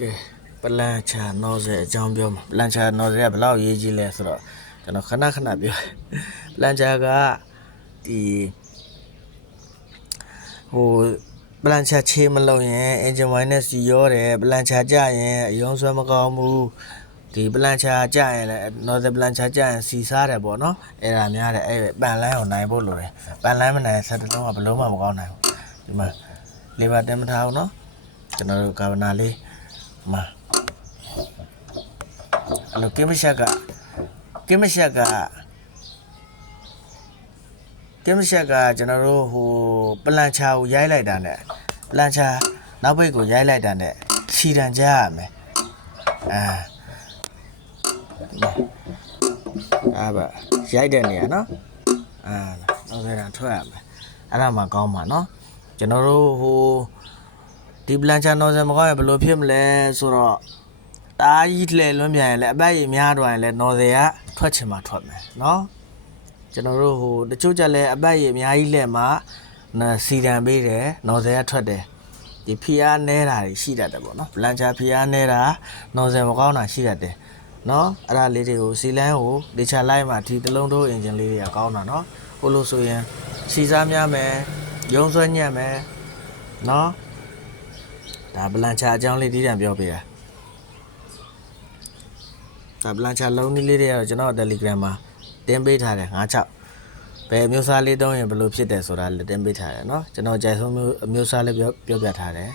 ကဲပလန်ချာနော်ဆယ်အကြောင်းပြောမှာပလန်ချာနော်ဆယ်ကဘယ်လောက်ရေးကြီးလဲဆိုတော့ကျွန်တော်ခဏခဏပြောပလန်ချာကဒီဟိုပလန်ချာချေးမလုံးရင်အင်ဂျင်ဝိုင်းနဲ့စီရောတယ်ပလန်ချာကြရင်အယုံဆွဲမကောင်းဘူးဒီပလန်ချာကြရင်လည်းနော်ဆယ်ပလန်ချာကြရင်စီစားတယ်ပေါ့နော်အဲ့ဒါများတယ်အဲ့ပန်လန်းကိုနိုင်ဖို့လိုတယ်ပန်လန်းမနိုင်ဆက်တလုံးကဘလုံးမှမကောင်းနိုင်ဘူးဒီမှာလေဘာတင်မထားဘူးနော်ကျွန်တော်တို့ကာဗနာလေး မှာအဲ့လိုကင်းမရှက်ကကင်းမရှက်ကကင်းမရှက်ကကျွန်တော်တို့ဟိုပလန်ချာကိုရိုက်လိုက်တာ ਨੇ ပလန်ချာနောက်ဘက်ကိုရိုက်လိုက်တာ ਨੇ ခြီတန်ကြရမယ်အာအာဗရိုက်တဲ့နေရာနော်အာနောက်ကြတာထွက်ရမယ်အဲ့ဒါမှကောင်းမှာနော်ကျွန်တော်တို့ဟို ဒီပလန်ချန်တော်စံမကောင်းရင်ဘယ်လိုဖြစ်မလဲဆိုတော့တအားကြီးလှည့်လွန်းပြန်ရင်လည်းအပတ်ကြီးများတော့ရင်လည်းနော်စရာထွက်ချင်မှထွက်မယ်နော်ကျွန်တော်တို့ဟိုတချို့ကြလည်းအပတ်ကြီးအများကြီးလှည့်မှစီတံပေးတယ်နော်စရာထွက်တယ်ဒီဖီအားနဲတာတွေရှိတတ်တယ်ပေါ့နော်ဘလန်ချာဖီအားနဲတာနော်စံမကောင်းတာရှိတတ်တယ်နော်အဲ့ဒါလေးတွေကိုစီလန်းကိုဒေချာလိုက်မှာဒီတလုံးတို့အင်ဂျင်လေးတွေကကောင်းတာနော်ဟိုလိုဆိုရင်စီစားများမယ်ရုံးဆွဲညံ့မယ်နော် ဒါဗလန်ချာအကြောင်းလေးဒီတံပြောပေးတာဒါဗလန်ချာလုံးနည်းလေးတွေကတော့ကျွန်တော် Telegram မှာတင်ပေးထားတယ်96ဘယ်အမျိုးအစားလေးတုံးရင်ဘယ်လိုဖြစ်တယ်ဆိုတာလည်းတင်ပေးထားတယ်เนาะကျွန်တော်ကြိုက်ဆုံးမျိုးအမျိုးအစားလေးပြောပြောပြထားတယ်